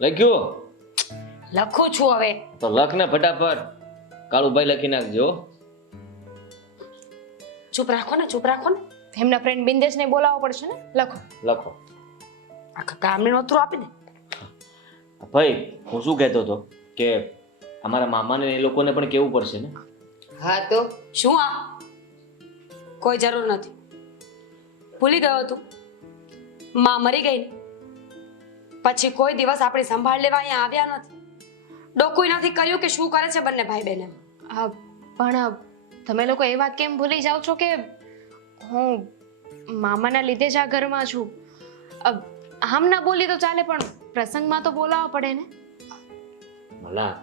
લખ્યું? લખું છું હવે. તો લખ ને ફટાફટ. કાળુભાઈ લખી નાખજો. ચૂપ રાખો ને ચૂપ રાખો ને. એમના ફ્રેન્ડ બિંદેશને બોલાવવો પડશે ને? લખો. લખો. આખા કામને નોતરું આપી દે. ભાઈ હું શું કહેતો હતો? કે અમારા મામાને એ લોકોને પણ કેવું પડશે ને? હા તો? શું આ? કોઈ જરૂર નથી. ભૂલી ગયો તું. માં મરી ગઈ ને. પછી કોઈ દિવસ આપણી સંભાળ લેવા અહીંયા આવ્યા નથી. ડોકુય નથી કર્યું કે શું કરે છે બંને ભાઈ બહેને હા પણ તમે લોકો એ વાત કેમ ભૂલી જાઓ છો કે હું મામાના લીધે જ આ ઘરમાં છું? આમ ના બોલી તો ચાલે પણ પ્રસંગમાં તો બોલાવવા પડે ને? ભલા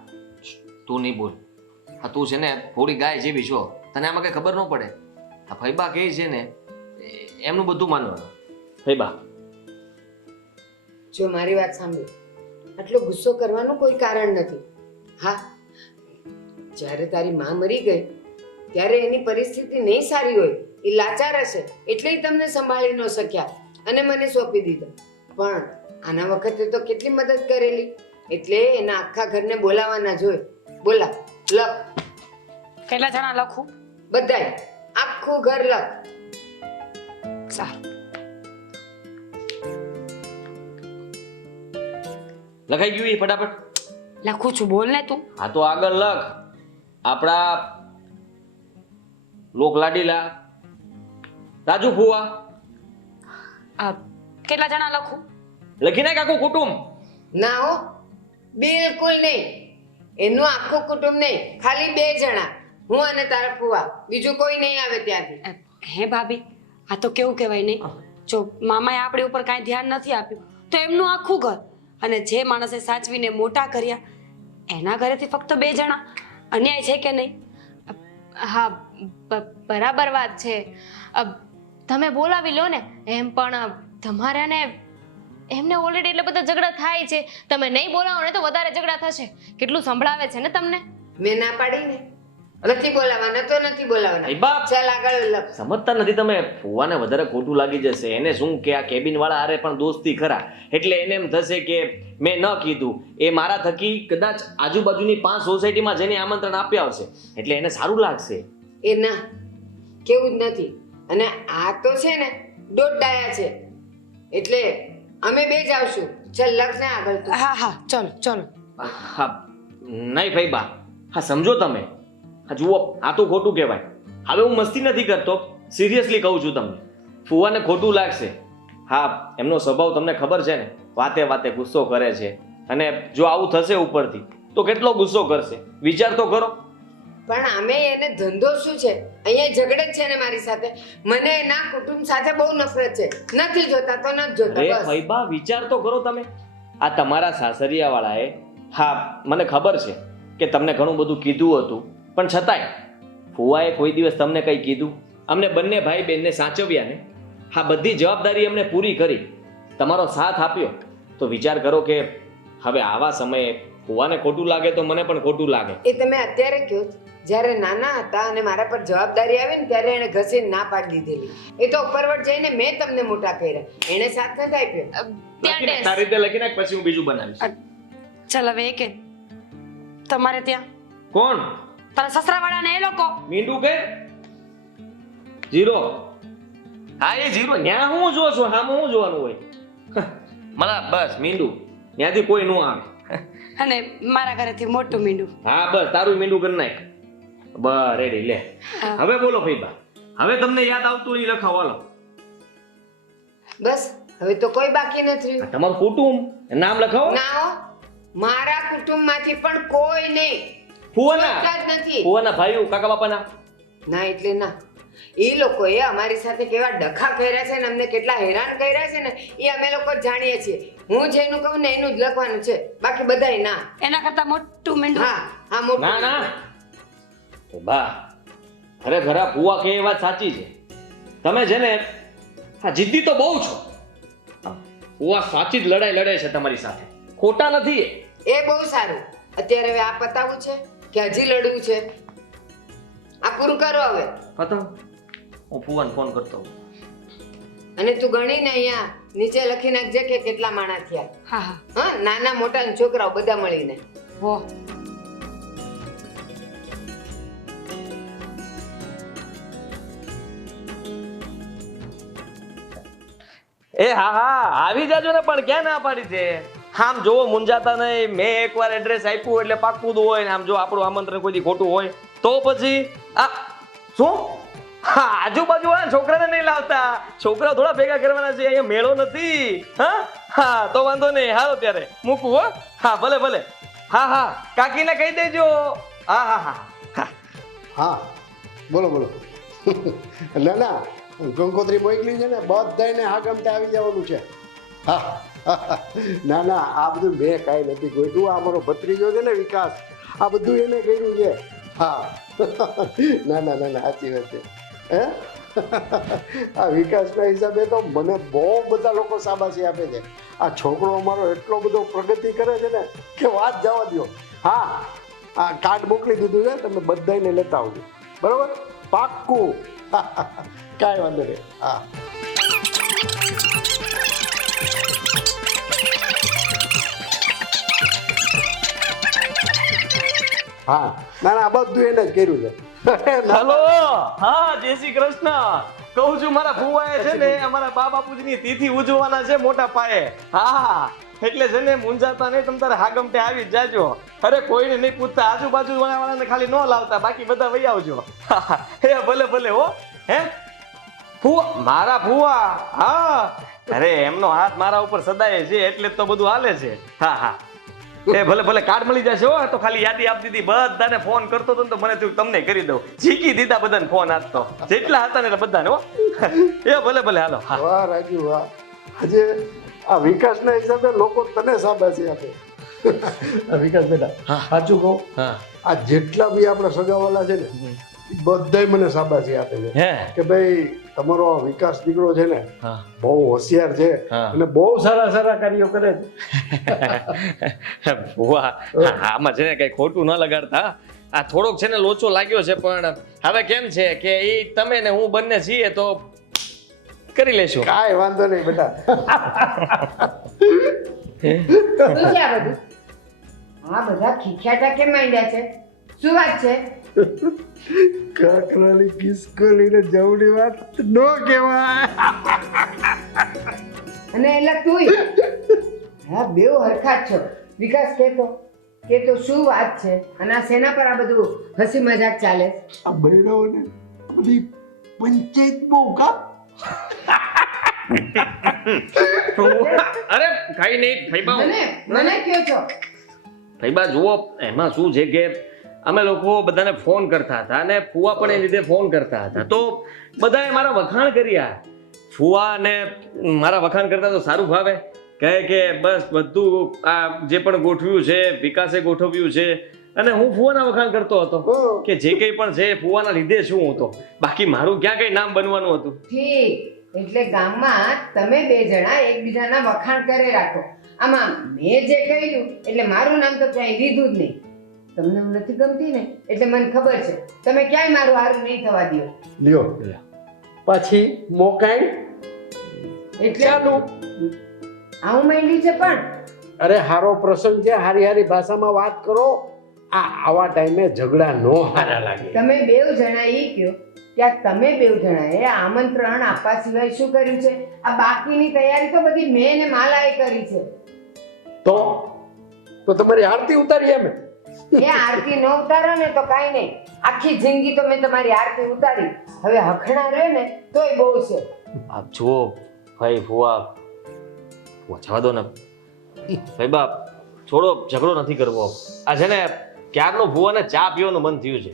તું નહીં બોલ. હા તું છે ને થોડી ગાય જેવી છો. તને આમાં કઈ ખબર ન પડે. આ ફૈબા કહે છે ને એ- એમનું બધું માનવાનું. ફૈબા. જો મારી વાત સાંભળો. આટલો ગુસ્સો કરવાનું કોઈ કારણ નથી. હા જ્યારે તારી માં મરી ગઈ ત્યારે એની પરિસ્થિતિ નહીં સારી હોય એ લાચાર હશે એટલે તમને સંભાળી ન શક્યા અને મને સોંપી દીધો. પણ આના વખતે તો કેટલી મદદ કરેલી? એટલે એના આખા ઘરને બોલાવાના જોઈ બોલા લખ કેટલા જણા લખું? બધાય આખું ઘર લખ. સારું. લખાઈ ગયું એ ફટાફટ? લખું છું બોલ ને તું. હા તો આગળ લખ. આપણા લોકલાડીલા રાજુ ફુવા આ કેટલા જણા લખું? લખી નાખ આખું કુટુંબ. ના હો બિલકુલ નહીં. એનું આખું કુટુંબ નહીં ખાલી બે જણા. હું અને તારા ફુવા બીજું કોઈ નહીં આવે ત્યાંથી. હે ભાભી આ તો કેવું કહેવાય નહીં? જો મામાએ આપણી ઉપર કાંઈ ધ્યાન નથી આપ્યું તો એમનું આખું ઘર અને જે માણસે સાચવીને મોટા કર્યા, એના ઘરેથી ફક્ત બે જણા. અન્યાય છે કે નહીં? હા બરાબર વાત છે. તમે બોલાવી લો ને. એમ પણ તમારે ને એમને ઓલરેડી એટલે બધા ઝઘડા થાય છે. તમે નહીં બોલાવો ને તો વધારે ઝઘડા થશે. કેટલું સંભળાવે છે ને તમને? મેં ના પાડી ને. નથી બોલાવાના તો નથી બોલાવાના બાપ! ચાલ આગળ સમજતા નથી તમે ફુવાને વધારે ખોટું લાગી જશે. એને શું કે આ કેબિન વાળા હારે પણ દોસ્તી ખરા? એટલે એને એમ થશે કે મેં ન કીધું. એ મારા થકી કદાચ આજુબાજુની પાંચ સોસાયટીમાં જેને આમંત્રણ આપ્યા હશે. એટલે એને સારું લાગશે. એ ના કેવું જ નથી. અને આ તો છે ને દોઢ ડાયા છે. એટલે અમે બે જ આવશું. ચાલ લખ ને આગળ હા હા ચલો ચલો. હા નહીં ભાઈ બા. હા સમજો તમે. હા જુઓ આ તો ખોટું કહેવાય. હવે હું મસ્તી નથી કરતો. સિરિયસલી કહું છું તમને. ફુવાને ખોટું લાગશે. હા એમનો સ્વભાવ તમને ખબર છે ને? વાતે વાતે ગુસ્સો કરે છે. અને જો આવું થશે ઉપરથી તો કેટલો ગુસ્સો કરશે? વિચાર તો કરો. પણ અમે એને ધંધો શું છે? અહીંયા ઝઘડે જ છે ને મારી સાથે. મને એના કુટુંબ સાથે બહુ નફરત છે. નથી જોતા તો નથી જોતા અરે ભાઈબા વિચાર તો કરો તમે. આ તમારા સાસરિયા વાળાએ હા મને ખબર છે કે તમને ઘણું બધું કીધું હતું. પણ છતાંય ફુવાએ કોઈ દિવસ તમને કંઈ કીધું? અમને બંને ભાઈ બહેનને સાચવ્યા ને હા બધી જવાબદારી અમને પૂરી કરી. તમારો સાથ આપ્યો. તો વિચાર કરો કે હવે આવા સમયે ફુવાને ખોટું લાગે તો મને પણ ખોટું લાગે. એ તમે અત્યારે કહો જ્યારે નાના હતા અને મારા પર જવાબદારી આવી ને ત્યારે એને ઘસીને ના પાડી દીધેલી. એ તો ઉપરવટ જઈને મેં તમને મોટા કર્યા. એને સાથ નથી આપ્યો. ત્યાં. સારી રીતે લખી નાખ પછી હું બીજું બનાવીશ. ચાલ હવે એ. કે તમારે ત્યાં? કોણ? તારા સસરાવાળાને એ લોકો મીંડું કે? જીરો. હા એ જીરો ન્યા હું જો છું? હા હું જોવાનું હોય? મલા બસ. મીંડું. ત્યાંથી કોઈ ન આવે. અને મારા ઘરેથી મોટું મીંડું. હા બસ. તારું મીંડું કરી નાખ. બસ રેડી લે. હવે બોલો ફઈબા હવે તમને યાદ આવતું હોય ઈ લખાવો હાલો. બસ. હવે તો કોઈ બાકી નથી. તમારું કુટુંબ. નામ લખાવો. ના મારા કુટુંબમાંથી પણ કોઈ નહીં. ફુવાના નથી. ફુવાના ભાઈઓ કાકા બાપાના. ના એટલે ના. એ લોકોએ અમારી સાથે કેવા ડખા કર્યા છે ને અમને કેટલા હેરાન કર્યા છે ને એ અમે લોકો જ જાણીએ છીએ. હું જેનું કહું ને એનું જ લખવાનું છે. બાકી બધાય ના. એના કરતા મોટું મીંડું. હા હા મોટું ના ના. તો બા ખરેખર આ ફુવા કે એ વાત સાચી છે. તમે છે ને હા જીદ્દી તો બહુ છો. હા, સાચી જ લડાઈ લડે છે તમારી સાથે. ખોટા નથી એ. એ બહુ સારું. અત્યારે હવે આ પતાવું છે. કે હજી લડવું છે? આ પૂરું કરો હવે. પતંગ હું ફુવાન ફોન કરતો અને તું ગણીને અહીંયા નીચે લખી નાખજે કે કેટલા માણા થયા. હા હા. હા? નાના મોટા ને છોકરાઓ બધા મળીને. હો. એ હા હા. આવી જાજો ને પણ ક્યાં ના પાડી છે? આમ જોવો મુંજાતા નહીં મેં એકવાર એડ્રેસ આપ્યું એટલે પાક્કું જ હોય ને આમ જો આપણું આમંત્રણ કોઈ ખોટું હોય, તો પછી, આ, શું? હા, આજુબાજુ વાળા છોકરાને નહીં લાવતા. છોકરા થોડા ભેગા કરવાના છે, અહીંયા મેળો નથી. હા? હા, તો વાંધો નહીં, હાલો ત્યારે. મૂકું, હો. હા, ભલે ભલે. હા હા, કાકીને કહી દેજો. હા હા હા હા. હા, બોલો બોલો. ના ના, ગંગોત્રી મોકલી છે ને બધાને હાગમતે આવી જવાનું છે. હા. ના ના, આ બધું મેં કાંઈ નથી ગોઠવું આ મારો ભત્રીજો છે ને, વિકાસ, આ બધું એને કર્યું છે. હા. ના ના ના ના, સાચી વાત છે. હે? આ વિકાસના હિસાબે તો મને બહુ બધા લોકો શાબાશી આપે છે. આ છોકરો અમારો એટલો બધો પ્રગતિ કરે છે ને કે વાત જવા દો હા, આ કાર્ડ મોકલી દીધું છે, તમે બધાને લેતા આવજો. બરાબર? પાક્કું. કાંઈ વાંધો નહીં. હા. હા. ના ના, બધું એને જ કર્યું છે. હલો, હા, જય શ્રી કૃષ્ણ. કહું છું, મારા ફુવાએ છે ને, અમારા બા બાપુજીની તિથિ ઉજવવાના છે મોટા પાયે. હા એટલે છે ને મુંજાતા નહીં, તમે તારે હાગમટે આવી જ જાજો. અરે, કોઈને નહીં પૂછતા. આજુબાજુ વાળાને ખાલી ન લાવતા. બાકી બધા વહી આવજો. હે ભલે ભલે, હો. હે? ફુવા મારા ફુવા હા. અરે, એમનો હાથ મારા ઉપર સદાય છે, એટલે જ તો બધું હાલે છે. હા હા. એ ભલે ભલે કાર્ડ મળી જશે હો તો ખાલી યાદી આપી દીધી. બધાને ફોન કરતો હતો ને તો મને થયું તમને કરી દઉં. જીકી દીધા બધાને ફોન આપતો જેટલા હતા ને બધાને હો. એ ભલે ભલે હાલો. હા. વાહ રાજુ વાહ. આજે આ વિકાસના હિસાબે લોકો તને શાબાશી આપે. વિકાસ બેટા સાચું કહું આ જેટલા બી આપણા સગાવાલા છે ને બધાય મને શાબાશી આપે છે. કે ભાઈ તમારો વિકાસ દીકરો છે ને બહુ હોશિયાર છે અને બહુ સારા સારા કાર્યો કરે છે. વાહ. આમાં છે ને કઈ ખોટું ન લગાડતા. આ થોડોક છે ને લોચો લાગ્યો છે પણ હવે કેમ છે કે એ તમે ને હું બંને છીએ તો કરી લેશું. કાંઈ વાંધો નહીં બેટા. આ બધા ખીખ્યાટા કેમ માંડ્યા છે? શું વાત છે? કાકરાની કિસકોલીને જવડી વાત નો કહેવાય. અને એટલે તુંય. હા બેવ હરખા છો. વિકાસ કહેતો. કે તો શું વાત છે? અને આ સેના પર આ બધું હસી મજાક ચાલે? આ બૈરાઓને બધી પંચાયત બહુ કા? અરે કઈ નહીં ફૈબા મને મને કયો છો? ફૈબા જુઓ એમાં શું છે કે અમે લોકો બધાને ફોન કરતા હતા અને ફુવા પણ એ રીતે ફોન કરતા હતા. તો બધાએ મારા વખાણ કર્યા. ફુવા અને મારા વખાણ કરતા તો સારું ભાવે. કહે કે બસ બધું આ જે પણ ગોઠવ્યું છે વિકાસે ગોઠવ્યું છે. અને હું ફુવાના વખાણ કરતો હતો. કે જે કંઈ પણ છે ફુવાના લીધે શું હતો બાકી મારું ક્યાં કઈ નામ બનવાનું હતું? ઠીક. એટલે ગામમાં તમે બે જણા એકબીજાના વખાણ કરે રાખો. આમાં મેં જે કહ્યું એટલે મારું નામ તો ક્યાંય લીધું જ નહીં. તમને હું નથી ગમતી ને? એટલે મને ખબર છે. તમે ક્યાંય મારું હારું નહીં થવા દો લ્યો. પછી મોકાઈ એટલે? ચાલુ. આવું માંડી છે પણ? અરે હારો પ્રસંગ છે. હારી હારી ભાષામાં વાત કરો. આ આવા ટાઈમે ઝઘડા નો હારા લાગે. તમે બેવ જણા એ કયો ત્યાં તમે બેવ જણાએ. આમંત્રણ આપવા સિવાય શું કર્યું છે? આ બાકીની તૈયારી તો બધી મેં ને માલાએ કરી છે. તો? તો તમારી આરતી ઉતારી એમ? એ આરતી ન ઉતારો ને તો કાંઈ નહીં. આખી જિંદગી તો મેં તમારી આરતી ઉતારી. હવે હખણા રહે ને તોય બહુ છે. આપ જુઓ ભાઈ ફુવા ફુવા જવા દો ને. ભાઈ બાપ છોડો ઝઘડો નથી કરવો. આ છે ને ક્યારનો ફુવાને ચા પીવાનું મન થયું છે.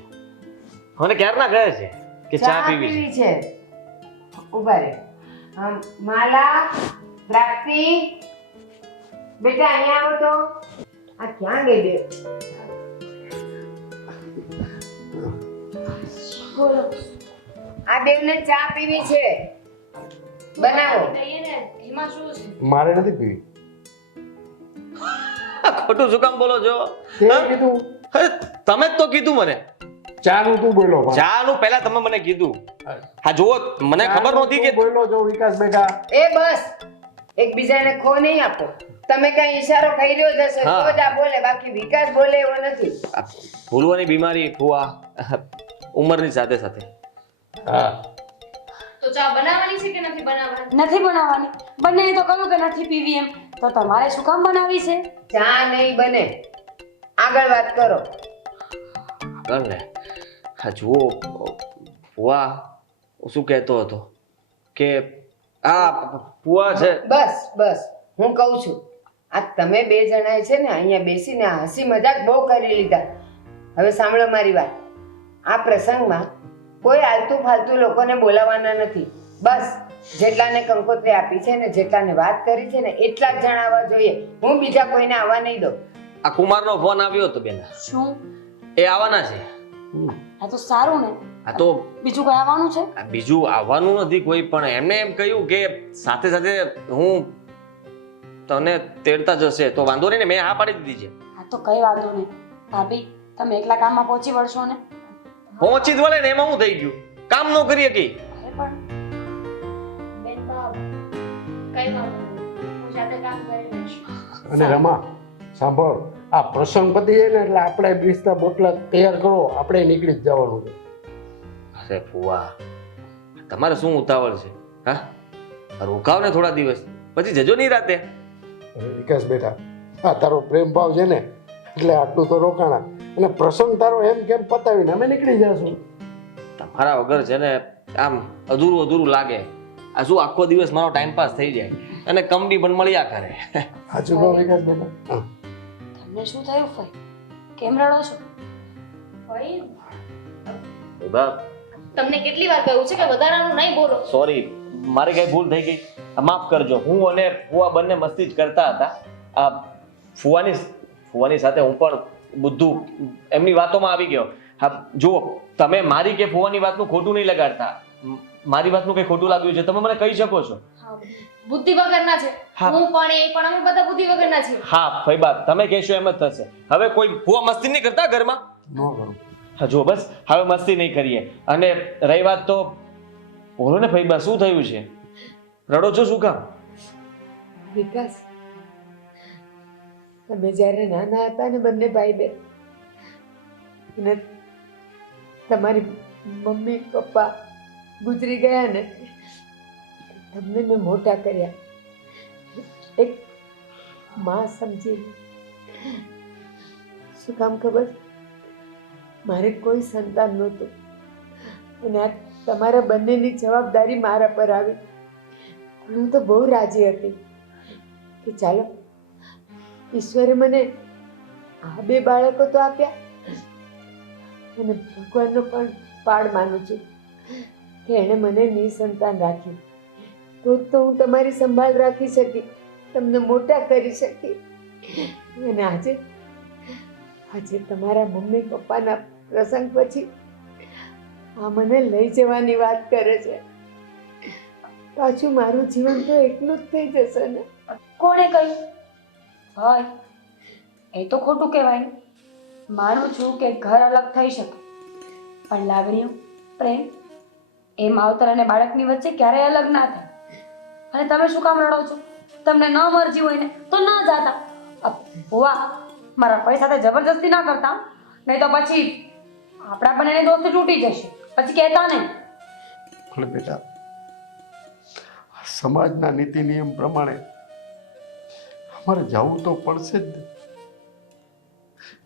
મને ક્યારના કહે છે કે ચા પીવી છે? ઊભા રે માલા પ્રાપ્તિ બેટા અહીંયા આવો તો. આ ક્યાં ગઈ બે બોલો આ બેવને ચા પીવી છે. બનાવો. એમાં શું છે મારે નથી પીવી. ખોટું શું કામ બોલો છો? તે કીધું? તમે જ તો કીધું મને. ચા તું બોલો પણ. પહેલા તમે મને કીધું. હા જુઓ મને ખબર નહોતી કે બોલો જો વિકાસ બેટા. એ બસ. એકબીજાને ખો નહીં આપો. તમે કઈ ઈશારો કરી રહ્યો જશે તો જ આ બોલે. બાકી વિકાસ બોલે એવો નથી. ભૂલવાની બીમારી ફુવા ઉંમરની સાથે સાથે. હા. તો ચા બનાવવાની છે કે નથી બનાવવાની? નથી બનાવવાની. બંને તો કહ્યું કે નથી પીવી એમ. તો તમારે શું કામ બનાવી છે? ચા નહીં બને. આગળ વાત કરો. આગળ ને? હા જુઓ. ફુવા શું કહેતો હતો કે આ ફુવા છે. બસ બસ. હું કહું છું. આ તમે બે જણાએ છે ને અહીંયા બેસીને હસી મજાક બહુ કરી લીધા. હવે સાંભળો મારી વાત. આ પ્રસંગમાં કોઈ આલતુ ફાલતુ લોકોને બોલાવવાના નથી. બસ જેટલાને કંકોત્રી આપી છે ને જેટલાને વાત કરી છે ને એટલા જ જણાવવા જોઈએ. હું બીજા કોઈને આવવા નહીં દઉં. આ કુમારનો ફોન આવ્યો હતો બેન. શું? એ આવવાના છે. આ તો સારું ને. આ તો બીજું કઈ આવવાનું છે? બીજું આવવાનું નથી કોઈ પણ એમને એમ કહ્યું કે સાથે સાથે હું તને તેડતા જશે તો વાંધો નહીં ને મેં હા પાડી દીધી છે. આ તો કઈ વાંધો નહીં. ભાભી તમે એકલા કામમાં પહોંચી વળશો ને? પહોંચી જ વળે ને એમાં હું થઈ ગયું. કામ ન કરી શકી અને રમા સાંભળ આ પ્રસંગ પતી જાય ને એટલે આપણે બ્રિજના બોટલા તૈયાર કરો આપણે નીકળી જ જવાનું છે. અરે ફુવા તમારે શું ઉતાવળ છે? હા? રોકાવ ને થોડા દિવસ પછી જજો નહીં રાતે. વિકાસ બેટા આ તારો પ્રેમ ભાવ છે ને એટલે આટલું તો રોકાણા. અને પ્રસંગ તારો એમ કેમ પતાવીને અમે નીકળી જશું? તમારા વગર છે ને આમ અધૂરું અધૂરું લાગે. આ શું આખો દિવસ મારો ટાઈમ પાસ થઈ જાય? અને કંપની પણ મળ્યા કરે. સાચું કહો વિકાસ બેટા. તમને શું થયું ફઈ? કેમ રડો છો? ફઈ? બાપ. તમને કેટલી વાર કહ્યું છે કે વધારાનું નહીં બોલો? સોરી મારી કઈ ભૂલ થઈ ગઈ. માફ કરજો. હું અને ફુવા બંને મસ્તી જ કરતા હતા. આ ફુવાની ફુવાની સાથે હું પણ બધું એમની વાતોમાં આવી ગયો. હા જુઓ તમે મારી કે ફુવાની વાતનું ખોટું નહીં લગાડતા. મારી વાતનું કઈ ખોટું લાગ્યું છે તમે મને કહી શકો છો. બુદ્ધિ વગરના છે. હા. પણ એ પણ અમે બધા બુદ્ધિ વગરના છીએ. હા ફઈબા તમે કહેશો એમ જ થશે. હવે કોઈ ફુવા મસ્તી નહીં કરતા ઘરમાં? ન કરું. હા જુઓ બસ હવે મસ્તી નહીં કરીએ. અને રહી વાત તો બોલો ને ફઈબા શું થયું છે? રડો છો શું કામ? વિકાસ. તમે જ્યારે નાના હતા ને બંને ભાઈ બેન અને તમારી મમ્મી, પપ્પા ગુજરી ગયા ને, તમને મેં મોટા કર્યા. એક માં સમજી. શું કામ ખબર? મારે કોઈ સંતાન નહોતું. અને આ તમારા બંનેની જવાબદારી મારા પર આવી. હું તો બહુ રાજી હતી. કે ચાલો ઈશ્વરે મને આ બે બાળકો તો આપ્યા. અને ભગવાનનો પણ પાડ માનું છું કે એણે મને નિસંતાન રાખ્યું. તો તો હું તમારી સંભાળ રાખી શકી, તમને મોટા કરી શકી. અને આજે આજે તમારા મમ્મી પપ્પાના પ્રસંગ પછી આ મને લઈ જવાની વાત કરે છે. પાછું મારું જીવન તો એકલું જ થઈ જશે ને? કોણે કહ્યું? ભાઈ એ તો ખોટું કહેવાય. માનું છું કે ઘર અલગ થઈ શકે. પણ લાગણીઓ, પ્રેમ એ માવતર અને બાળકની વચ્ચે ક્યારેય અલગ ના થાય. અને તમે શું કામ રડો છો? તમને ન મરજી હોય ને તો ન જાતા. ભુવા, મારા ભાઈ સાથે જબરજસ્તી ના કરતા નહીં તો પછી આપણા બંનેની દોસ્તી તૂટી જશે. પછી કહેતા નહીં. પણ બેટા સમાજના નીતિ નિયમ પ્રમાણે અમારે જવું તો પડશે જ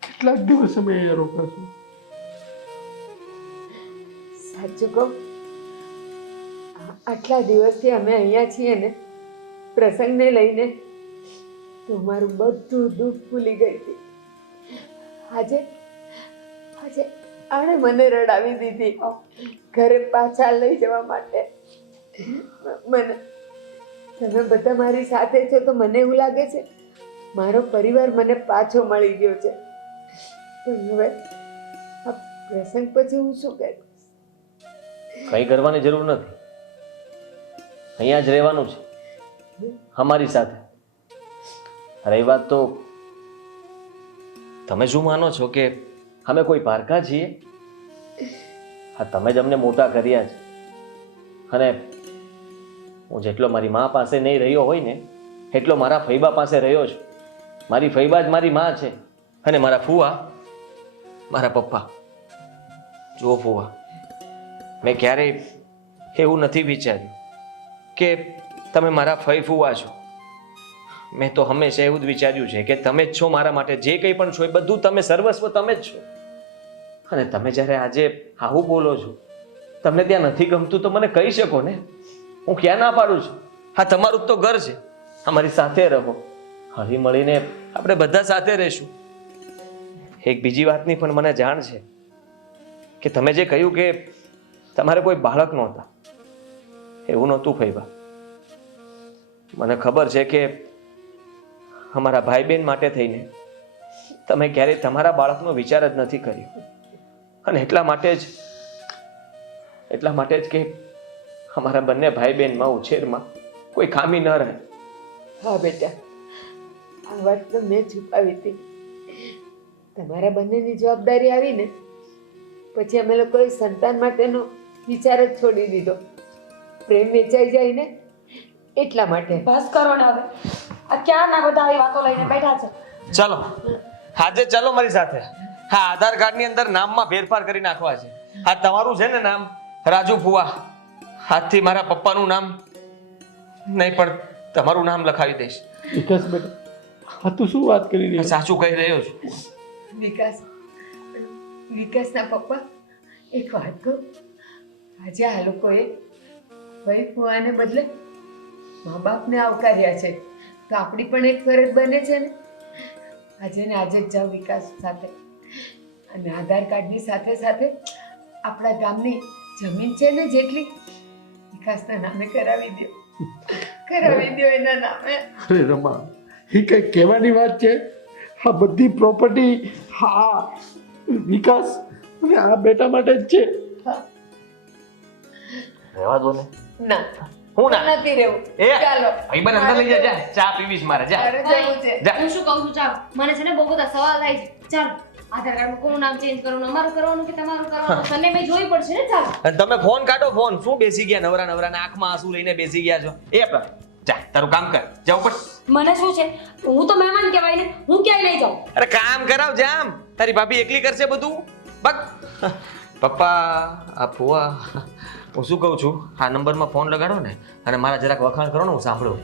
કેટલાક દિવસ અમે અહીંયા રોકાશું? સાચું કહું? આટલા દિવસથી અમે અહીંયા છીએ ને, પ્રસંગને લઈને તો મારું બધું દુઃખ ભૂલી ગઈ હતી. આજે આજે આણે મને રડાવી દીધી. ઘરે પાછા લઈ જવા માટે. મને તમે બધા મારી સાથે છો તો મને એવું લાગે છે? મારો પરિવાર મને પાછો મળી ગયો છે. પણ હવે આ પ્રસંગ પછી હું શું કરીશ કંઈ કરવાની જરૂર નથી. અહીંયા જ રહેવાનું છે. અમારી સાથે. રહી વાત તો તમે શું માનો છો કે અમે કોઈ પારકા છીએ? હા, તમે જ અમને મોટા કર્યા છે. અને હું જેટલો મારી મા પાસે નહીં રહ્યો હોય ને, એટલો મારા ફૈબા પાસે રહ્યો છું મારી ફૈબા જ મારી મા છે. અને મારા ફુવા, મારા પપ્પા. જુઓ ફુવા. મેં ક્યારેય એવું નથી વિચાર્યું કે તમે મારા ફઈ ફુવા છો. મેં તો હંમેશા એવું જ વિચાર્યું છે કે તમે જ છો મારા માટે જે કંઈ પણ છો એ બધું તમે સર્વસ્વ તમે જ છો. અને તમે જ્યારે આજે આવું બોલો છો, તમને ત્યાં નથી ગમતું તો મને કહી શકો ને? હું ક્યાં ના પાડું છું? હા, તમારું તો ઘર છે. અમારી સાથે રહો. હળી મળીને આપણે બધા સાથે રહીશું. એક બીજી વાતની પણ મને જાણ છે કે તમે જે કહ્યું કે તમારે કોઈ બાળક નહોતા, એવું નહોતું ફૈબા મને ખબર છે કે અમારા ભાઈ બહેન માટે થઈને તમે ક્યારેય તમારા બાળકનો વિચાર જ નથી કર્યો. અને એટલા માટે જ, એટલા માટે જ કે અમારા બંને ભાઈ બહેનમાં ઉછેરમાં કોઈ ખામી ન રહે. હા બેટા. આ વાત તો મેં છુપાવી હતી. તમારા બંનેની જવાબદારી આવી ને પછી અમે લોકોએ સંતાન માટેનો વિચાર જ છોડી દીધો. પ્રેમ વેચાઈ જાય ને એટલા માટે. બસ કરો ને હવે. આ ક્યાં ના બધા આવી વાતો લઈને બેઠા છે? ચલો. આજે ચલો મારી સાથે. હા આધાર કાર્ડની અંદર નામમાં ફેરફાર કરી નાખવા છે. આ તમારું છે ને નામ? રાજુ ફુવા. આજથી મારા પપ્પાનું નામ નહીં પણ તમારું નામ લખાવી દઈશ. વિકાસ બેટા હા તું શું વાત કરી રહી સાચું કહી રહ્યો છું. વિકાસ વિકાસના પપ્પા એક વાત કહું. આજે આ લોકોએ ભાઈ ફુવાને બદલે મા બાપને આવકાર્યા છે. તો આપણી પણ એક ફરજ બને છે ને? આજે ને આજે જ જાઓ વિકાસ સાથે. અને આધાર કાર્ડની સાથે સાથે આપણા ગામની જમીન છે ને જેટલી વિકાસના નામે કરાવી દો કરાવી દો એના નામે અરે રમા એ કઈ કહેવાની વાત છે આ બધી પ્રોપર્ટી હા વિકાસ અને આ બેટા માટે જ છે રહેવા દો ને ના હું ના નથી રહેવું એ ચાલો ભાઈબંધ અંદર લઈ જા જા ચા પીવીશ મારે જા મારે જવું છે હું શું કહું છું ચા મને છે ને બહુ બધા સવાલ થાય છે ચાલો આધાર કાર્ડમાં કોનું નામ ચેન્જ કરવાનું અમારું કરવાનું કે તમારું કરવાનું? તને મેં જોઈ પડશે ને ચાલો. અને તમે ફોન કાઢો ફોન શું બેસી ગયા? નવરા નવરા ના આંખમાં આંસુ લઈને બેસી ગયા છો? એ આપણા. જા તારું કામ કર. જાવ પણ મને શું છે? હું તો મહેમાન કહેવાય ને. હું ક્યાંય નહીં જાઉં. અરે કામ કરાવ જામ. તારી ભાભી એકલી કરશે બધું? બક. પપ્પા આ ફુવા. હું શું કહું છું? આ નંબરમાં ફોન લગાડો ને અને મારા જરાક વખાણ કરો ને હું સાંભળું.